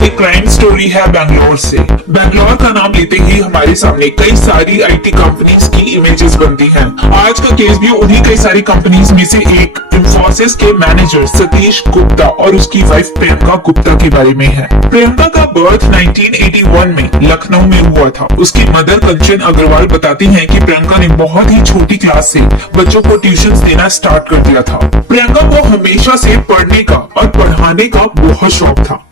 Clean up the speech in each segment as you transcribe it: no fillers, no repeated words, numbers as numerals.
एक crime story है बैंगलोर से। बैंगलोर का नाम लेते ही हमारे सामने कई सारी आईटी कंपनीज की इमेजेस बनती हैं। आज का केस भी उन्हीं कई सारी कंपनीज में से एक इंफोसिस के मैनेजर सतीश गुप्ता और उसकी वाइफ प्रियंका गुप्ता के बारे में है। प्रियंका का बर्थ 1981 में लखनऊ में हुआ था। उसकी मदर कंचन अग्रवाल बताती हैं कि प्रियंका ने बहुत ही छोटी क्लास से बच्चों को ट्यूशन देना स्टार्ट कर दिया था। प्रियंका को हमेशा से पढ़ने का और पढ़ाने का बहुत शौक था।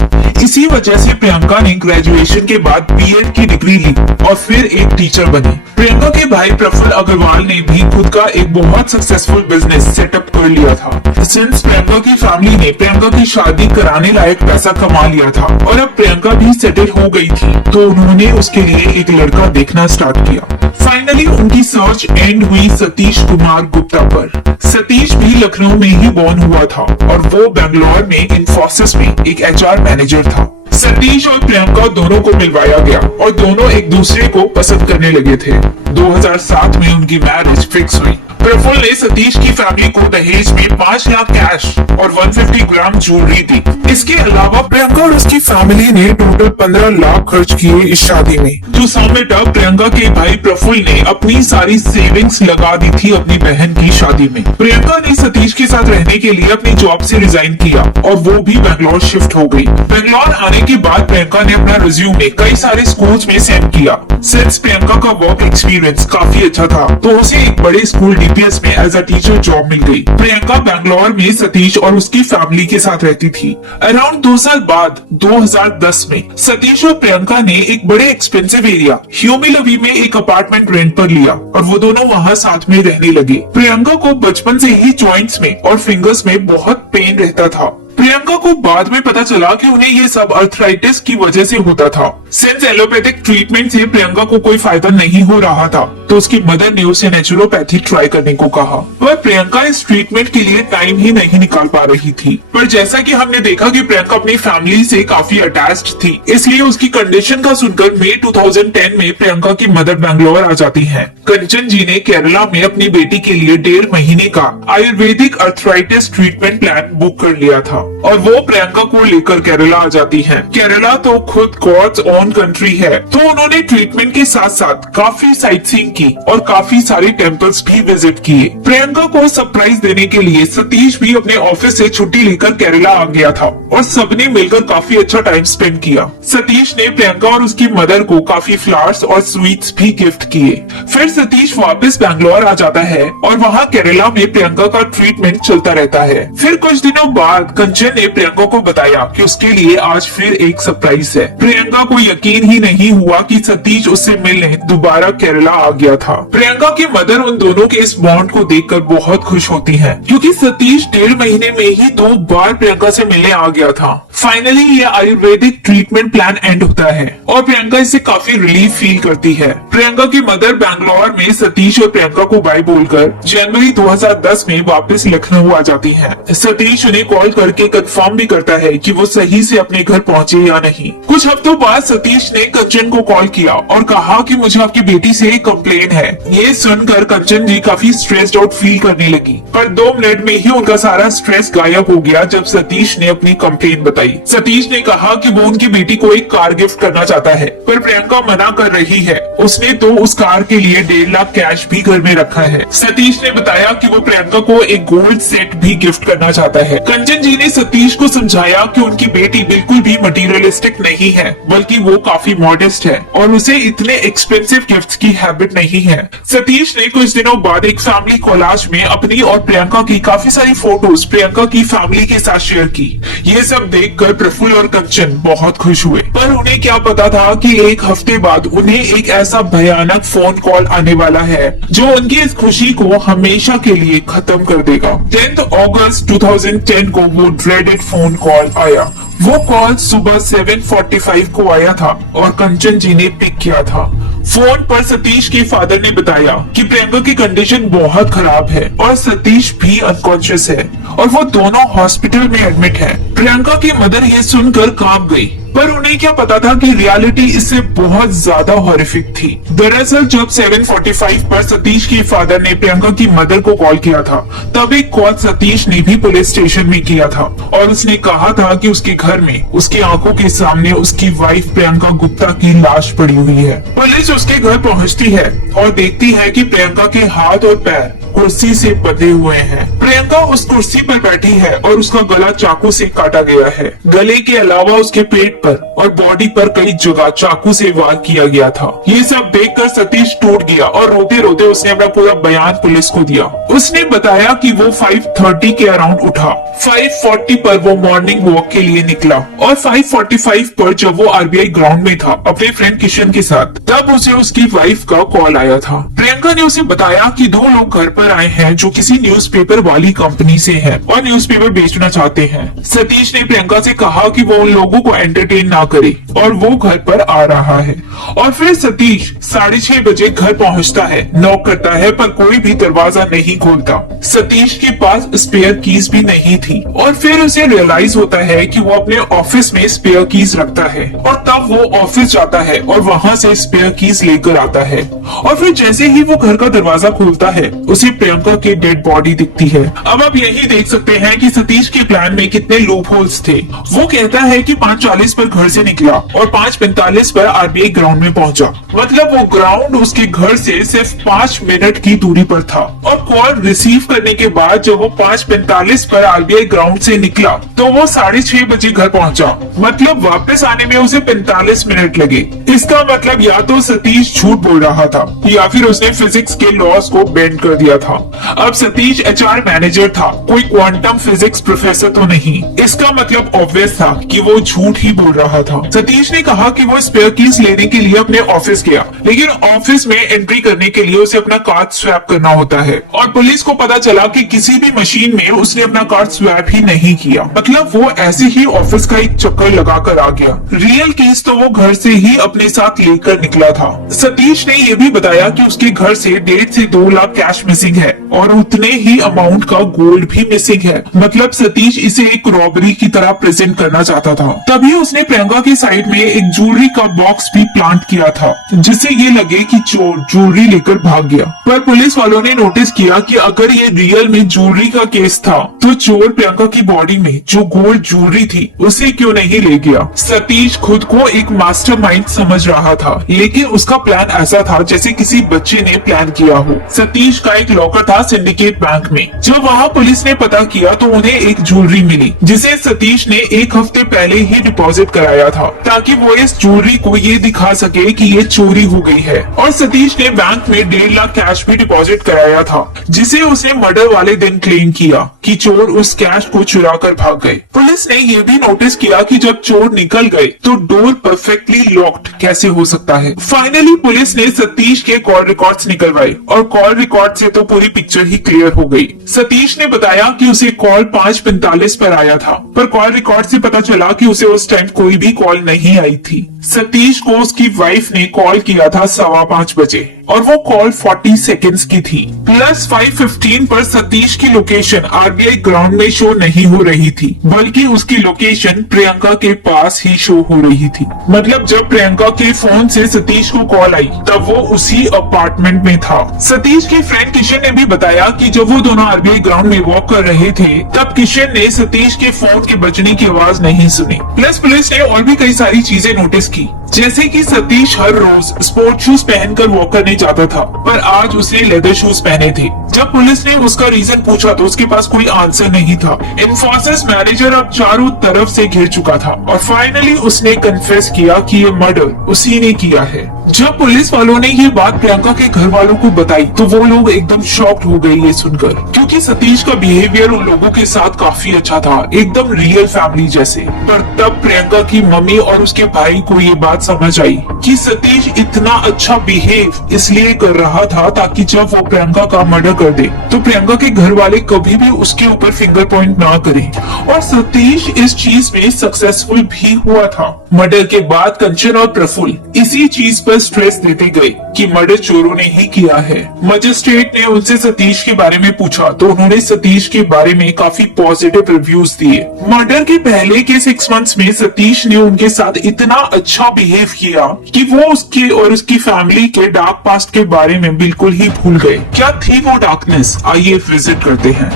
इसी वजह से प्रियंका ने ग्रेजुएशन के बाद बीएड की डिग्री ली और फिर एक टीचर बनी। प्रियंका के भाई प्रफुल्ल अग्रवाल ने भी खुद का एक बहुत सक्सेसफुल बिजनेस सेटअप कर लिया था। सिंस प्रियंका की फैमिली ने प्रियंका की शादी कराने लायक पैसा कमा लिया था और अब प्रियंका भी सेटल हो गई थी, तो उन्होंने उसके लिए एक लड़का देखना स्टार्ट किया। फाइनली उनकी सर्च एंड हुई सतीश कुमार गुप्ता पर। सतीश भी लखनऊ में ही बॉर्न हुआ था और वो बैंगलोर में इंफोसिस में एक एचआर मैनेजर था। सतीश और प्रियंका दोनों को मिलवाया गया और दोनों एक दूसरे को पसंद करने लगे थे। 2007 में उनकी मैरिज फिक्स हुई। प्रफुल्ल ने सतीश की फैमिली को दहेज में 5 लाख कैश और 150 ग्राम ज्वेलरी दी। इसके अलावा प्रियंका और उसकी फैमिली ने टोटल 15 लाख खर्च किए इस शादी में। तो समेट अप प्रियंका के भाई प्रफुल्ल ने अपनी सारी सेविंग्स लगा दी थी अपनी बहन की शादी में। प्रियंका ने सतीश के साथ रहने के लिए अपनी जॉब से रिजाइन किया और वो भी बैंगलोर शिफ्ट हो गई। बैंगलोर आने के बाद प्रियंका ने अपना रिज्यूमे कई सारे स्कूल्स में सेंड किया। सिंस प्रियंका का वर्क एक्सपीरियंस काफी अच्छा था, तो उसे एक बड़े स्कूल डीपीएस में एज अ टीचर जॉब मिल गई। प्रियंका बैंगलोर में सतीश और उसकी फैमिली के साथ रहती थी। अराउंड 2 साल बाद 2010 में सतीश और प्रियंका ने एक बड़े एक्सपेंसिव एरिया ह्यूमिलवी में एक अपार्टमेंट रेंट पर लिया और वो दोनों वहाँ साथ में रहने लगे। प्रियंका को बचपन से ही जॉइंट्स में और फिंगर्स में बहुत पेन रहता था। प्रियंका को बाद में पता चला कि उन्हें ये सब अर्थराइटिस की वजह से होता था। सिंस एलोपैथिक ट्रीटमेंट से प्रियंका को कोई फायदा नहीं हो रहा था, तो उसकी मदर ने उसे नेचुरोपैथी ट्राई करने को कहा, पर प्रियंका इस ट्रीटमेंट के लिए टाइम ही नहीं निकाल पा रही थी। पर जैसा कि हमने देखा कि प्रियंका अपनी फैमिली से काफी अटैच्ड थी, इसलिए उसकी कंडीशन का सुनकर मई 2010 में प्रियंका की मदर बैंगलोर आ जाती है। कंचन जी ने केरला में अपनी बेटी के लिए 1.5 महीने का Ayurvedic arthritis treatment plan book कर लिया था और वो प्रियंका को लेकर केरला आ जाती है। केरला तो खुद गॉड्स ओन कंट्री है, तो उन्होंने ट्रीटमेंट के साथ साथ काफी साइट सीइंग की और काफी सारे टेम्पल्स भी विजिट किए। प्रियंका को सरप्राइज देने के लिए सतीश भी अपने ऑफिस से छुट्टी लेकर केरला आ गया था और सबने मिलकर काफी अच्छा टाइम स्पेंड किया। सतीश ने प्रियंका और उसकी मदर को काफी फ्लावर्स और स्वीट्स भी गिफ्ट किए। फिर सतीश वापस बैंगलोर आ जाता है और वहाँ केरला में प्रियंका का ट्रीटमेंट चलता रहता है। फिर कुछ दिनों बाद कंचन ने प्रियंका को बताया कि उसके लिए आज फिर एक सरप्राइज है। प्रियंका को यकीन ही नहीं हुआ कि सतीश उससे मिलने दोबारा केरला आ गया था। प्रियंका की मदर उन दोनों के इस बॉन्ड को देखकर बहुत खुश होती है, क्योंकि सतीश 1.5 महीने में ही 2 बार प्रियंका से मिलने आ गया था। फाइनली ये आयुर्वेदिक ट्रीटमेंट प्लान एंड होता है और प्रियंका इससे काफी रिलीफ फील करती है। प्रियंका की मदर बैंगलोर में सतीश और प्रियंका को बाय बोलकर जनवरी 2010 में वापस लखनऊ आ जाती है। सतीश उन्हें कॉल करके कंफर्म भी करता है कि वो सही से अपने घर पहुंचे या नहीं। कुछ हफ्तों बाद सतीश ने कंचन को कॉल किया और कहा कि मुझे आपकी बेटी से एक कंप्लेन है। ये सुनकर कंचन जी काफी स्ट्रेस्ड आउट फील करने लगी, पर 2 मिनट में ही उनका सारा स्ट्रेस गायब हो गया जब सतीश ने अपनी कंप्लेन बताई। सतीश ने कहा कि वो उनकी बेटी को एक कार गिफ्ट करना चाहता है, पर प्रियंका मना कर रही है। उसने तो उस कार के लिए 1.5 लाख कैश भी घर में रखा है। सतीश ने बताया कि वो प्रियंका को एक गोल्ड सेट भी गिफ्ट करना चाहता है। कंचन जी ने सतीश को समझाया कि उनकी बेटी बिल्कुल भी मटेरियलिस्टिक नहीं है, बल्कि वो काफी मॉडेस्ट है और उसे इतने एक्सपेंसिव गिफ्ट्स की हैबिट नहीं है। सतीश ने कुछ दिनों बाद एक फैमिली कोलाज में अपनी और प्रियंका की काफी सारी फोटोज प्रियंका की फैमिली के साथ शेयर की। ये सब देखकर प्रफुल्ल और कंचन बहुत खुश हुए, पर उन्हें क्या पता था कि एक हफ्ते बाद उन्हें एक ऐसा भयानक फोन कॉल आने वाला है जो उनकी इस खुशी को हमेशा के लिए खत्म कर देगा। 10 अगस्त 2010 को वो ड्रेडेड फोन कॉल आया। वो कॉल सुबह 7:45 को आया था और कंचन जी ने पिक किया था। फोन पर सतीश के फादर ने बताया कि प्रियंका की कंडीशन बहुत खराब है और सतीश भी अनकॉन्शियस है और वो दोनों हॉस्पिटल में एडमिट है। प्रियंका की मदर ये सुनकर कांप गई, पर उन्हें क्या पता था कि रियलिटी इससे बहुत ज्यादा हॉरिफिक थी। दरअसल जब 7:45 पर सतीश के फादर ने प्रियंका की मदर को कॉल किया था, तब एक कॉल सतीश ने भी पुलिस स्टेशन में किया था और उसने कहा था कि उसके घर में उसकी आंखों के सामने उसकी वाइफ प्रियंका गुप्ता की लाश पड़ी हुई है। पुलिस उसके घर पहुंचती है और देखती है कि प्रियंका के हाथ और पैर कुर्सी से बंधे हुए हैं। प्रियंका उस कुर्सी पर बैठी है और उसका गला चाकू से काटा गया है। गले के अलावा उसके पेट पर और बॉडी पर कई जगह चाकू से वार किया गया था। ये सब देखकर सतीश टूट गया और रोते रोते उसने अपना पूरा बयान पुलिस को दिया। उसने बताया कि वो 5:30 के अराउंड उठा, 5:40 पर वो मॉर्निंग वॉक के लिए निकला और 5:45 पर जब वो आरबीआई ग्राउंड में था अपने फ्रेंड किशन के साथ, तब उसे उसकी वाइफ का कॉल आया था। प्रियंका ने उसे बताया कि 2 लोग घर पर आए हैं जो किसी न्यूज़पेपर वाली कंपनी से हैं और न्यूज़पेपर बेचना चाहते हैं। सतीश ने प्रियंका से कहा कि वो उन लोगों को एंटरटेन ना करे और वो घर पर आ रहा है। और फिर सतीश 6:30 बजे घर पहुंचता है, नॉक करता है पर कोई भी दरवाजा नहीं खोलता। सतीश के पास स्पेयर कीज भी नहीं थी और फिर उसे रियलाइज होता है कि वो अपने ऑफिस में स्पेयर कीज रखता है और तब वो ऑफिस जाता है और वहाँ से स्पेयर कीज लेकर आता है। और फिर जैसे ही वो घर का दरवाजा खोलता है उसे प्रियंका की डेड बॉडी दिखती है। अब आप यही देख सकते हैं कि सतीश के प्लान में कितने लूप होल्स थे। वो कहता है कि 5:40 पर घर से निकला और 5:45 पर आरबीआई ग्राउंड में पहुंचा, मतलब वो ग्राउंड उसके घर से सिर्फ 5 मिनट की दूरी पर था। और कॉल रिसीव करने के बाद जब वो 5:45 पर आरबीआई ग्राउंड से निकला तो वो 6:30 बजे घर पहुंचा, मतलब वापस आने में उसे 45 मिनट लगे। इसका मतलब या तो सतीश झूठ बोल रहा था या फिर उसने फिजिक्स के लॉज को बेंड कर दिया था। अब सतीश एचआर मैनेजर था, कोई क्वांटम फिजिक्स प्रोफेसर तो नहीं। इसका मतलब ऑब्वियस था कि वो झूठ ही बोल रहा था। सतीश ने कहा कि वो स्पेयर कीज लेने के लिए अपने ऑफिस गया, लेकिन ऑफिस में एंट्री करने के लिए उसे अपना कार्ड स्वैप करना होता है और पुलिस को पता चला कि किसी भी मशीन में उसने अपना कार्ड स्वैप ही नहीं किया, मतलब वो ऐसे ही ऑफिस का एक चक्कर लगा कर आ गया। रियल केस तो वो घर से ही अपने साथ लेकर निकला था। सतीश ने ये भी बताया कि उसके घर से 1.5 से 2 लाख कैश मिसिंग है और उतने ही अमाउंट का गोल्ड भी मिसिंग है, मतलब सतीश इसे एक रॉबरी की तरह प्रेजेंट करना चाहता था। तभी उसने प्रियंका की साइड में एक ज्वेलरी का बॉक्स भी प्लांट किया था जिससे ये लगे कि चोर ज्वेलरी लेकर भाग गया। पर पुलिस वालों ने नोटिस किया कि अगर ये रियल में ज्वेलरी का केस था तो चोर प्रियंका की बॉडी में जो गोल्ड ज्वेलरी थी उसे क्यों नहीं ले गया। सतीश खुद को एक मास्टरमाइंड समझ रहा था, लेकिन उसका प्लान ऐसा था जैसे किसी बच्चे ने प्लान किया हो। सतीश का एक लॉकर था सिंडिकेट बैंक में। जब वहाँ पुलिस ने पता किया तो उन्हें एक ज्वेलरी मिली जिसे सतीश ने 1 हफ्ते पहले ही डिपॉजिट कराया था ताकि वो इस ज्वेलरी को ये दिखा सके कि ये चोरी हो गई है। और सतीश ने बैंक में 1.5 लाख कैश भी डिपॉजिट कराया था जिसे उसने मर्डर वाले दिन क्लेम किया कि चोर उस कैश को चुरा कर भाग गए। पुलिस ने ये भी नोटिस किया कि जब चोर निकल गए तो डोर परफेक्टली लॉक्ड कैसे हो सकता है। फाइनली पुलिस ने सतीश के कॉल रिकॉर्ड्स निकलवाए और कॉल रिकॉर्ड से तो पूरी पिक्चर ही क्लियर हो गई। सतीश ने बताया कि उसे कॉल 5:45 पर आया था, पर कॉल रिकॉर्ड से पता चला कि उसे उस टाइम कोई भी कॉल नहीं आई थी। सतीश को उसकी वाइफ ने कॉल किया था 5:15 बजे और वो कॉल 40 सेकंड्स की थी। प्लस 5:15 पर सतीश की लोकेशन आरबीआई ग्राउंड में शो नहीं हो रही थी, बल्कि उसकी लोकेशन प्रियंका के पास ही शो हो रही थी। मतलब जब प्रियंका के फोन से सतीश को कॉल आई तब वो उसी अपार्टमेंट में था। सतीश के फ्रेंड किशन ने भी बताया कि जब वो दोनों आरबीआई ग्राउंड में वॉक कर रहे थे तब किशन ने सतीश के फोन के बजने की आवाज नहीं सुनी। प्लस पुलिस ने और भी कई सारी चीजें नोटिस की, जैसे कि सतीश हर रोज स्पोर्ट शूज पहनकर वॉक करने जाता था, पर आज उसने लेदर शूज पहने थे। जब पुलिस ने उसका रीजन पूछा तो उसके पास कोई आंसर नहीं था। इन्फोसिस मैनेजर अब चारों तरफ से घिर चुका था और फाइनली उसने कन्फेस किया कि ये मर्डर उसी ने किया है। जब पुलिस वालों ने ये बात प्रियंका के घर वालों को बताई तो वो लोग एकदम शॉक्ड हो गए ये सुनकर, क्योंकि सतीश का बिहेवियर उन लोगों के साथ काफी अच्छा था, एकदम रियल फैमिली जैसे। पर तब प्रियंका की मम्मी और उसके भाई को ये बात समझ आई कि सतीश इतना अच्छा बिहेव इसलिए कर रहा था ताकि जब वो प्रियंका का मर्डर कर दे तो प्रियंका के घर वाले कभी भी उसके ऊपर फिंगर पॉइंट ना करें। और सतीश इस चीज में सक्सेसफुल भी हुआ था। मर्डर के बाद कंचन और प्रफुल्ल इसी चीज पर स्ट्रेस देते गए कि मर्डर चोरों ने ही किया है। मजिस्ट्रेट ने उनसे सतीश के बारे में पूछा तो उन्होंने सतीश के बारे में काफी पॉजिटिव रिव्यूज दिए। मर्डर के पहले के 6 मंथ्स में सतीश ने उनके साथ इतना अच्छा बिहेव किया कि वो उसके और उसकी फैमिली के डार्क पास्ट के बारे में बिल्कुल ही भूल गए। क्या थी वो डार्कनेस, आइए विजिट करते हैं।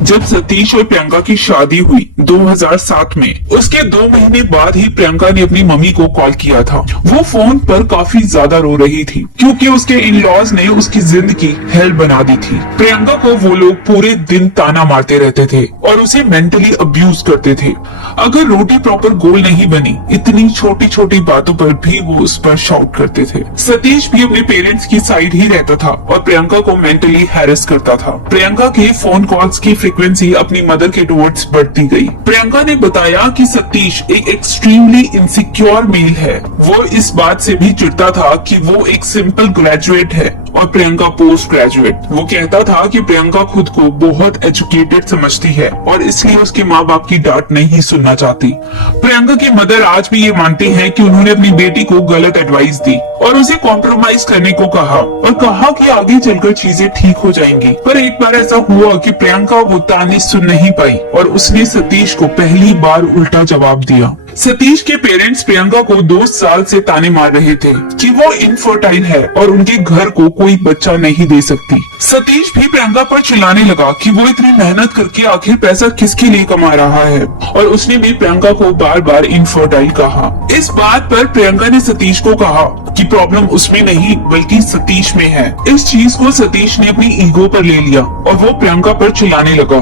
जब सतीश और प्रियंका की शादी हुई 2007 में, उसके 2 महीने बाद ही प्रियंका ने अपनी मम्मी को कॉल किया था। वो फोन पर काफी ज्यादा रो रही थी क्योंकि उसके इन लॉज ने उसकी जिंदगी हेल बना दी थी। प्रियंका को वो लोग पूरे दिन ताना मारते रहते थे और उसे मेंटली अब्यूज करते थे। अगर रोटी प्रॉपर गोल नहीं बनी, इतनी छोटी छोटी बातों पर भी वो उस पर शाउट करते थे। सतीश भी अपने पेरेंट्स की साइड ही रहता था और प्रियंका को मेंटली हैरेस करता था। प्रियंका के फोन कॉल्स की फ्रीक्वेंसी अपनी मदर के टुवर्ड्स बढ़ती गई। प्रियंका ने बताया कि सतीश एक एक्सट्रीमली इनसिक्योर मेल है। वो इस बात से भी चिढ़ता था कि वो एक सिंपल ग्रेजुएट है और प्रियंका पोस्ट ग्रेजुएट। वो कहता था कि प्रियंका खुद को बहुत एजुकेटेड समझती है और इसलिए उसके माँ बाप की डांट नहीं सुनना चाहती। प्रियंका की मदर आज भी ये मानती है कि उन्होंने अपनी बेटी को गलत एडवाइस दी और उसे कॉम्प्रोमाइज करने को कहा और कहा कि आगे चलकर चीजें ठीक हो जाएंगी। पर एक बार ऐसा हुआ कि प्रियंका वो ताने सुन नहीं पाई और उसने सतीश को पहली बार उल्टा जवाब दिया। सतीश के पेरेंट्स प्रियंका को 2 साल से ताने मार रहे थे कि वो इनफर्टाइल है और उनके घर को कोई बच्चा नहीं दे सकती। सतीश भी प्रियंका पर चिल्लाने लगा कि वो इतनी मेहनत करके आखिर पैसा किसके लिए कमा रहा है और उसने भी प्रियंका को बार बार इनफर्टाइल कहा। इस बात पर प्रियंका ने सतीश को कहा कि प्रॉब्लम उसमें नहीं बल्कि सतीश में है। इस चीज को सतीश ने अपनी ईगो पर ले लिया और वो प्रियंका पर चिल्लाने लगा।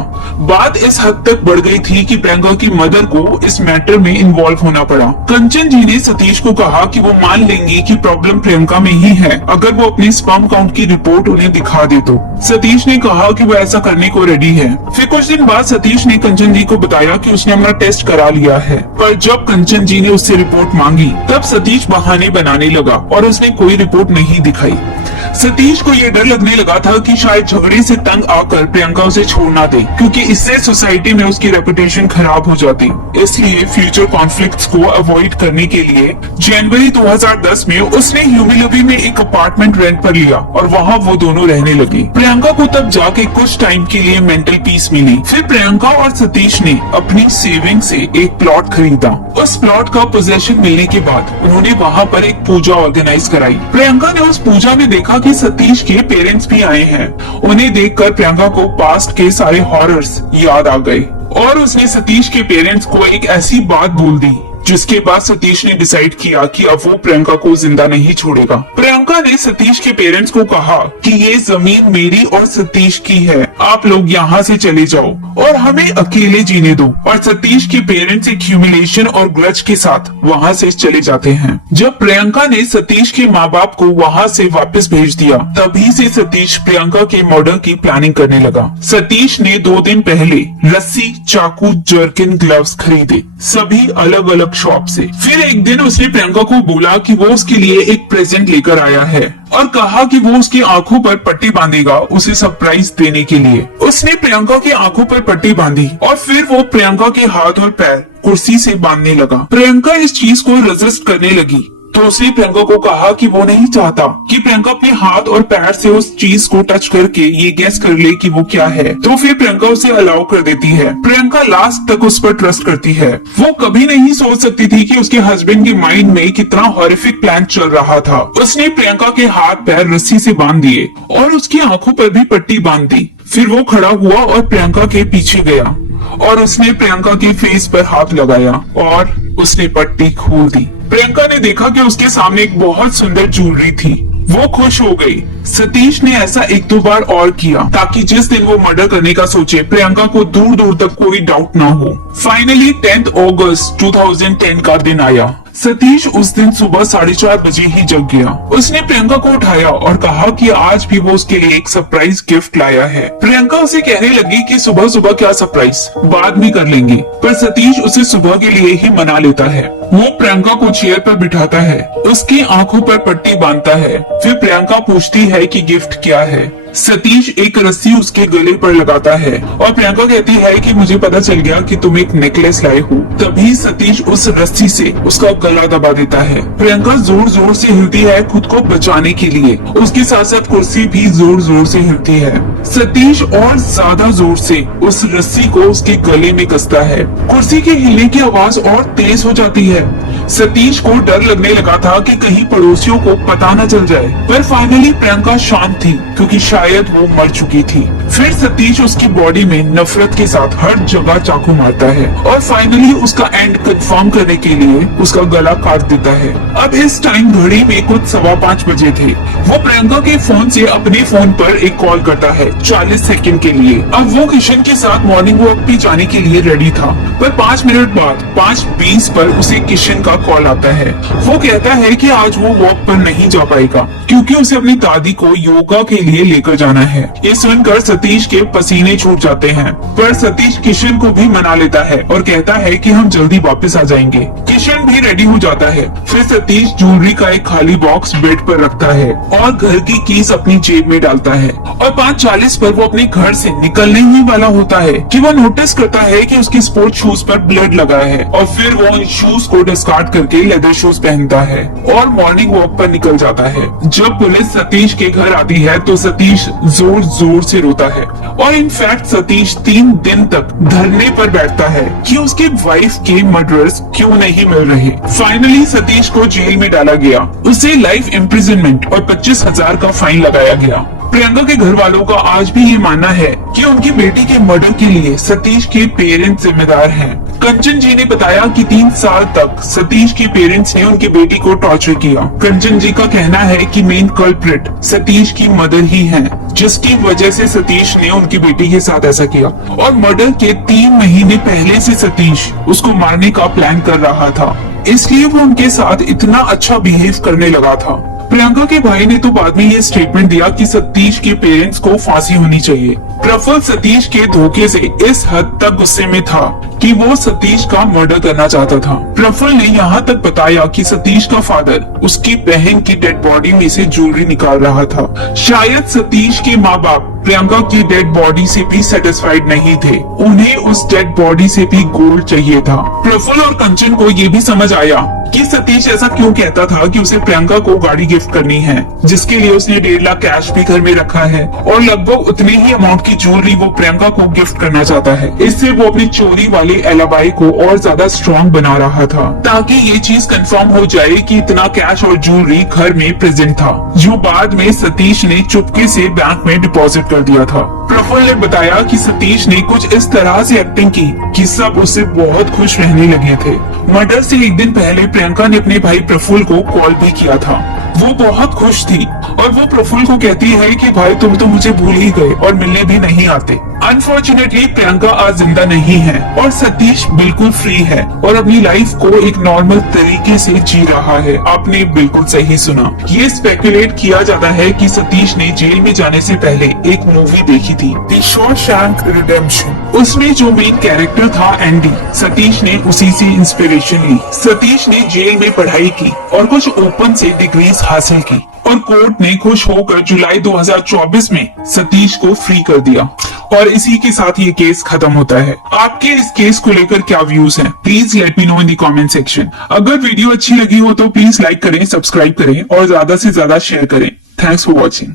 बात इस हद तक बढ़ गई थी कि प्रियंका की मदर को इस मैटर में इन्वॉल्व होना पड़ा। कंचन जी ने सतीश को कहा कि वो मान लेंगे कि प्रॉब्लम प्रियंका में ही है अगर वो अपनी स्पर्म काउंट की रिपोर्ट उन्हें दिखा दे तो। सतीश ने कहा कि वो ऐसा करने को रेडी है। फिर कुछ दिन बाद सतीश ने कंचन जी को बताया कि उसने अपना टेस्ट करा लिया है। पर जब कंचन जी ने उससे रिपोर्ट मांगी तब सतीश बहाने बनाने लगा और उसने कोई रिपोर्ट नहीं दिखाई। सतीश को ये डर लगने लगा था कि शायद झगड़े से तंग आकर प्रियंका उसे छोड़ ना दे क्योंकि इससे सोसाइटी में उसकी रेपुटेशन खराब हो जाती। इसलिए फ्यूचर कॉन्फ्लिक्ट्स को अवॉइड करने के लिए जनवरी 2010 में उसने ह्यूमिलबी में एक अपार्टमेंट रेंट पर लिया और वहाँ वो दोनों रहने लगे। प्रियंका को तब जाके कुछ टाइम के लिए मेंटल पीस मिली। फिर प्रियंका और सतीश ने अपनी सेविंग से एक प्लॉट खरीदा। उस प्लॉट का पोजेशन मिलने के बाद उन्होंने वहाँ पर एक पूजा ऑर्गेनाइज कराई। प्रियंका ने उस पूजा में देखा कि सतीश के पेरेंट्स भी आए हैं। उन्हें देखकर प्रियंका को पास्ट के सारे हॉरर्स याद आ गए और उसने सतीश के पेरेंट्स को एक ऐसी बात बोल दी जिसके बाद सतीश ने डिसाइड किया कि अब वो प्रियंका को जिंदा नहीं छोड़ेगा। प्रियंका ने सतीश के पेरेंट्स को कहा कि ये जमीन मेरी और सतीश की है, आप लोग यहाँ से चले जाओ और हमें अकेले जीने दो। और सतीश के पेरेंट्स एक ह्यूमिलेशन और ग्रज के साथ वहाँ से चले जाते हैं। जब प्रियंका ने सतीश के माँ बाप को वहाँ से वापस भेज दिया तभी से सतीश प्रियंका के मर्डर की प्लानिंग करने लगा। सतीश ने 2 दिन पहले रस्सी, चाकू, जर्किन, ग्लव्स खरीदे, सभी अलग अलग शॉप से। फिर एक दिन उसने प्रियंका को बोला कि वो उसके लिए एक प्रेजेंट लेकर आया है और कहा कि वो उसकी आंखों पर पट्टी बांधेगा उसे सरप्राइज देने के लिए। उसने प्रियंका की आंखों पर पट्टी बांधी और फिर वो प्रियंका के हाथ और पैर कुर्सी से बांधने लगा। प्रियंका इस चीज को रेजिस्ट करने लगी तो उसने प्रियंका को कहा कि वो नहीं चाहता कि प्रियंका अपने हाथ और पैर से उस चीज को टच करके ये गेस कर ले कि वो क्या है। तो फिर प्रियंका उसे अलाउ कर देती है। प्रियंका लास्ट तक उस पर ट्रस्ट करती है। वो कभी नहीं सोच सकती थी कि उसके हस्बैंड के माइंड में कितना हॉरिफिक प्लान चल रहा था। उसने प्रियंका के हाथ पैर रस्सी से बांध दिए और उसकी आंखों पर भी पट्टी बांध दी। फिर वो खड़ा हुआ और प्रियंका के पीछे गया और उसने प्रियंका के फेस पर हाथ लगाया और उसने पट्टी खोल दी। प्रियंका ने देखा कि उसके सामने एक बहुत सुंदर ज्वेलरी थी। वो खुश हो गई। सतीश ने ऐसा 1-2 बार और किया ताकि जिस दिन वो मर्डर करने का सोचे प्रियंका को दूर दूर तक कोई डाउट ना हो। फाइनली 10 अगस्त 2010 का दिन आया। सतीश उस दिन सुबह 4:30 बजे ही जग गया। उसने प्रियंका को उठाया और कहा कि आज भी वो उसके लिए एक सरप्राइज गिफ्ट लाया है। प्रियंका उसे कहने लगी कि सुबह सुबह क्या सरप्राइज, बाद में कर लेंगे। पर सतीश उसे सुबह के लिए ही मना लेता है। वो प्रियंका को चेयर पर बिठाता है, उसकी आंखों पर पट्टी बांधता है। फिर प्रियंका पूछती है कि गिफ्ट क्या है। सतीश एक रस्सी उसके गले पर लगाता है और प्रियंका कहती है कि मुझे पता चल गया कि तुम एक नेकलेस लाए हो। तभी सतीश उस रस्सी से उसका गला दबा देता है। प्रियंका जोर जोर से हिलती है खुद को बचाने के लिए। उसके साथ साथ कुर्सी भी जोर जोर से हिलती है। सतीश और ज्यादा जोर से उस रस्सी को उसके गले में कसता है। कुर्सी के हिलने की आवाज और तेज हो जाती है। सतीश को डर लगने लगा था कि कहीं पड़ोसियों को पता न चल जाए, पर फाइनली प्रियंका शांत थी क्योंकि शायद वो मर चुकी थी। फिर सतीश उसकी बॉडी में नफरत के साथ हर जगह चाकू मारता है और फाइनली उसका एंड कंफर्म करने के लिए उसका गला काट देता है। अब इस टाइम घड़ी में कुछ 5:15 बजे थे। वो प्रियंका के फोन से अपने फोन पर एक कॉल करता है 40 सेकंड के लिए। अब वो किशन के साथ मॉर्निंग वॉक पे जाने के लिए रेडी था, पर 5 मिनट बाद 5:20 पर उसे किशन का कॉल आता है। वो कहता है कि आज वो वॉक पर नहीं जा पाएगा क्योंकि उसे अपनी दादी को योगा के लिए लेकर जाना है। ये सुनकर सतीश के पसीने छूट जाते हैं, पर सतीश किशन को भी मना लेता है और कहता है कि हम जल्दी वापस आ जाएंगे। किशन भी रेडी हो जाता है। फिर सतीश ज्वेलरी का एक खाली बॉक्स बेड पर रखता है और घर की कीज अपनी जेब में डालता है और 5:40 पर वो अपने घर से निकलने ही वाला होता है कि वो नोटिस करता है कि उसके स्पोर्ट शूज पर ब्लड लगा है और फिर वो इन शूज को डिस्कार्ड करके लेदर शूज पहनता है और मॉर्निंग वॉक पर निकल जाता है। जब पुलिस सतीश के घर आती है तो सतीश जोर जोर से रोता है और इनफैक्ट सतीश 3 दिन तक धरने पर बैठता है कि उसके वाइफ के मर्डरर्स क्यों नहीं मिल रहे। फाइनली सतीश को जेल में डाला गया। उसे लाइफ इम्प्रिजनमेंट और 25,000 का फाइन लगाया गया। प्रियंका के घर वालों का आज भी ये मानना है कि उनकी बेटी के मर्डर के लिए सतीश के पेरेंट्स जिम्मेदार हैं। कंचन जी ने बताया कि 3 साल तक सतीश के पेरेंट्स ने उनकी बेटी को टॉर्चर किया। कंचन जी का कहना है कि मेन कल्प्रिट सतीश की मदर ही है, जिसकी वजह से सतीश ने उनकी बेटी के साथ ऐसा किया और मर्डर के 3 महीने पहले से सतीश उसको मारने का प्लान कर रहा था, इसलिए वो उनके साथ इतना अच्छा बिहेव करने लगा था। प्रियंका के भाई ने तो बाद में ये स्टेटमेंट दिया कि सतीश के पेरेंट्स को फांसी होनी चाहिए। प्रफुल्ल सतीश के धोखे से इस हद तक गुस्से में था कि वो सतीश का मर्डर करना चाहता था। प्रफुल्ल ने यहाँ तक बताया कि सतीश का फादर उसकी बहन की डेड बॉडी में से ज्वेलरी निकाल रहा था। शायद सतीश के माँ बाप प्रियंका की डेड बॉडी से भी सेटिस्फाइड नहीं थे, उन्हें उस डेड बॉडी से भी गोल्ड चाहिए था। प्रफुल्ल और कंचन को ये भी समझ आया कि सतीश ऐसा क्यों कहता था कि उसे प्रियंका को गाड़ी गिफ्ट करनी है, जिसके लिए उसने 1.5 लाख कैश भी घर में रखा है और लगभग उतने ही अमाउंट की ज्वेलरी वो प्रियंका को गिफ्ट करना चाहता है। इससे वो अपनी चोरी वाले एलिबाई को और ज्यादा स्ट्रॉन्ग बना रहा था ताकि ये चीज कंफर्म हो जाए कि इतना कैश और ज्वेलरी घर में प्रेजेंट था, जो बाद में सतीश ने चुपके से बैंक में डिपॉजिट कर दिया था। प्रफुल्ल ने बताया कि सतीश ने कुछ इस तरह से एक्टिंग की कि सब उससे बहुत खुश रहने लगे थे। मर्डर से एक दिन पहले प्रियंका ने अपने भाई प्रफुल्ल को कॉल भी किया था। वो बहुत खुश थी और वो प्रफुल्ल को कहती है कि भाई तुम तो मुझे भूल ही गए और मिलने भी नहीं आते। अनफॉर्चुनेटली प्रियंका आज जिंदा नहीं है और सतीश बिल्कुल फ्री है और अपनी लाइफ को एक नॉर्मल तरीके से जी रहा है। आपने बिल्कुल सही सुना। ये स्पेकुलेट किया जाता है कि सतीश ने जेल में जाने से पहले एक मूवी देखी थी, द शॉशैंक रिडेम्पशन। उसमें जो मेन कैरेक्टर था एंडी, सतीश ने उसी से इंस्पिरेशन ली। सतीश ने जेल में पढ़ाई की और कुछ ओपन से डिग्रीज हासिल की और कोर्ट ने खुश होकर जुलाई 2024 में सतीश को फ्री कर दिया और इसी के साथ ये केस खत्म होता है। आपके इस केस को लेकर क्या व्यूज हैं? Please let me know in the comment section. अगर वीडियो अच्छी लगी हो तो प्लीज लाइक करें, सब्सक्राइब करें और ज्यादा से ज्यादा शेयर करें। Thanks for watching.